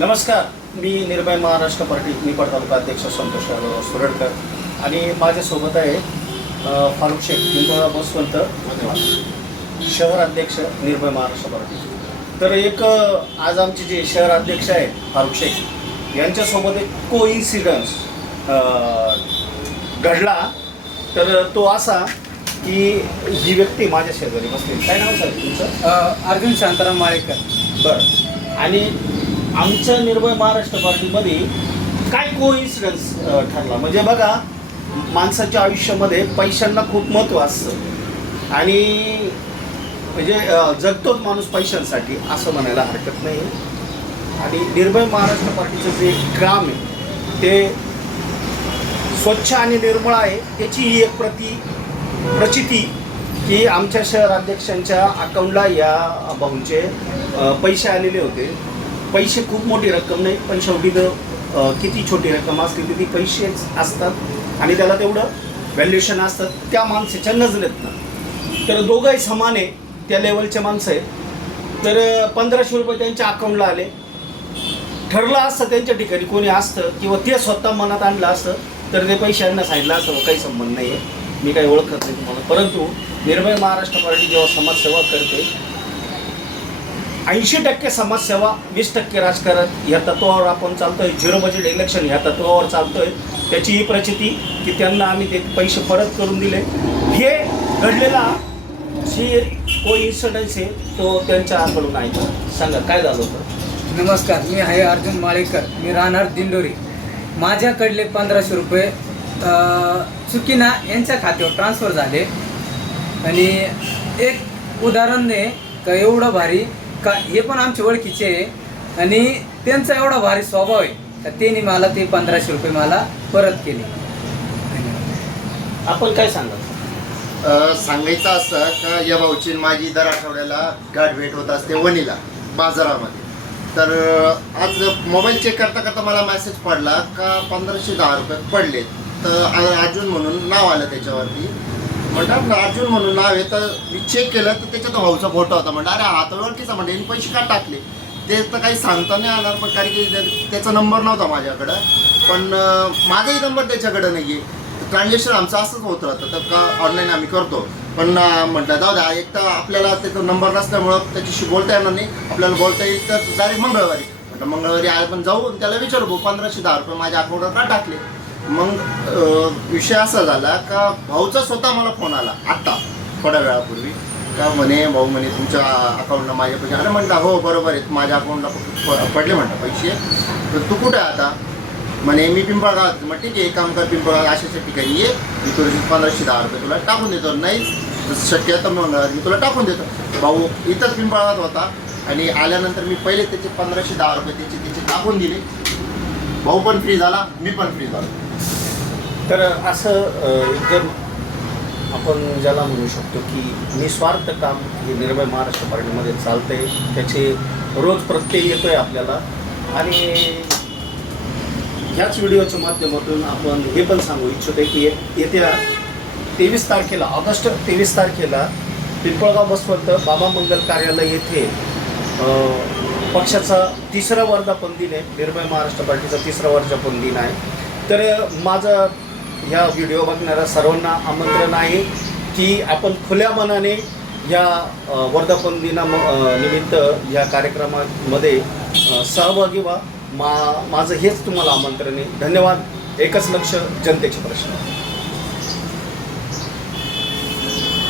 नमस्कार, मी निर्भय महाराष्ट्र पार्टी निपाड तालुका अध्यक्ष संतोष सुरडकर आणि माझ्यासोबत आहे फारुख शेख पिंपळा बसवंत शहर अध्यक्ष निर्भय महाराष्ट्र पार्टी. तर एक आज आमचे जे शहर अध्यक्ष आहे फारुख शेख यांच्यासोबत एक कोइन्सिडन्स घडला. तर तो असा की ही व्यक्ती माझ्या शेजारी बसली. काय नाव सर तुमचं? अर्जुन शांताराम माळेकर. बरं. आणि आमच्या निर्भय महाराष्ट्र पार्टीमध्ये काय कोइन्सिडन्स ठरला म्हणजे बघा, माणसाच्या आयुष्यामध्ये पैशांना खूप महत्त्व असतं आणि म्हणजे जगतोच माणूस पैशांसाठी असं म्हणायला हरकत नाही. आणि निर्भय महाराष्ट्र पार्टीचं जे ग्राम आहे ते स्वच्छ आणि निर्मळ आहे. त्याची ही एक प्रचिती की आमच्या शहर अध्यक्षांच्या अकाउंटला या भाऊंचे पैसे आलेले होते. पैसे खूप मोठी रक्कम नाही, पण शेवटी किती छोटी रक्कम असली तरी ती पैसेच असतात आणि त्याला तेवढं व्हॅल्युएशन असतं त्या माणसाच्या नजरेतनं. तर दोघंही समान आहे, त्या लेवलचे माणसं आहेत. तर 1500 रुपये त्यांच्या अकाउंटला आले. ठरलं असतं त्यांच्या ठिकाणी कोणी असतं किंवा ते स्वतः मनात आणलं असतं तर ते पैशांना सांगितलं असतं काही संबंध नाही आहे, मी काही ओळखत नाही तुम्हाला. परंतु निर्भय महाराष्ट्र पार्टी जेव्हा समाजसेवा करते, 80% समाजसेवा 20% राजकारण या तत्वावर आपण चालतोय. झिरो बजेट इलेक्शन ह्या तत्वावर चालतोय. त्याची ही प्रचिती की त्यांना आम्ही ते पैसे परत करून दिले. हे घडलेला जी कोइन्सिडन्स आहे तो त्यांच्याकडून आहे. सांगा काय झालं होतं? नमस्कार, मी आहे अर्जुन माळेकर. मी राहणार दिंडोरी. माझ्याकडले 1500 रुपये चुकीना यांच्या खात्यावर ट्रान्सफर झाले आणि एक उदाहरण आहे का एवढं भारी का हे पण आमच्या ओळखीचे आहे आणि त्यांचा एवढा भारी स्वभाव आहे का त्यांनी मला ते 1500 रुपये मला परत केले. आपण काय सांगाल? सांगायचं असं का या भाऊची माझी दर आठवड्याला गाठ भेट होत असते वणीला बाजारामध्ये. तर आज मोबाईल चेक करता करता मला मेसेज पडला का 1510 रुपये पडलेत. तर अर्जुन म्हणून नाव आलं त्याच्यावरती. म्हणतात अर्जुन म्हणून नाव आहे. तर मी चेक केलं तर त्याच्यात भाऊचा फोटो होता. म्हणलं अरे हातावरतीच म्हणजे यांनी पैसे का टाकले ते तर काही सांगता नाही आलं, पण कारण की त्याचा नंबर नव्हता माझ्याकडं, पण माझाही नंबर त्याच्याकडं नाही आहे. ट्रान्झॅक्शन आमचं असंच होत राहतं. तर का ऑनलाईन आम्ही करतो, पण म्हटलं जाऊ द्या, एक तर आपल्याला त्याचा नंबर नसल्यामुळं त्याच्याशी बोलता येणार नाही. आपल्याला बोलता येईल तर डायरेक्ट मंगळवारी. म्हटलं मंगळवारी आपण जाऊ त्याला विचारू भाऊ 1510 रुपये माझ्या अकाउंटवर का टाकले. मग विषय असा झाला का भाऊचा स्वतः मला फोन आला आत्ता थोड्या वेळापूर्वी का म्हणे भाऊ म्हणे तुमच्या अकाउंटला माझे पैसे. अरे म्हटलं हो बरोबर आहे, माझ्या अकाउंटला पडले म्हटलं पैसे. तर तू कुठे आता? म्हणे मी पिंपळगावात. मग ठीक आहे, एक काम कर, पिंपळगाव अशाच्या ठिकाणी ये, मी तुला 1510 रुपये तुला टाकून देतो. नाही शक्य आहे तर मग मी तुला टाकून देतो. भाऊ इथंच पिंपळगावात होता आणि आल्यानंतर मी पहिले त्याचे 1510 रुपये त्याचे टाकून दिले. भाऊ पण फ्री झाला, मी पण फ्री झालो. तर असं एकदम आपण ज्याला म्हणू शकतो की निस्वार्थ काम हे निर्भय महाराष्ट्र पार्टीमध्ये चालतंय. त्याचे रोज प्रत्यय येतोय आपल्याला. आणि ह्याच व्हिडिओच्या माध्यमातून आपण हे पण सांगू इच्छितो की येत्या 23 तारखेला ऑगस्ट 23 तारखेला पिंपळगाव बसवंत बाबा मंगल कार्यालय येथे पक्षाचा 3रा वर्धापन दिन आहे. निर्भय महाराष्ट्र पार्टीचा 3रा वर्धापन दिन आहे. तर माझं ह्या व्हिडिओ बघणाऱ्या सर्वांना आमंत्रण आहे की आपण खुल्या मनाने या वर्धापन निमित्त या कार्यक्रमामध्ये सहभागी व्हा. माझं हेच तुम्हाला आमंत्रण आहे. धन्यवाद. एकच लक्ष, जनतेचे प्रश्न.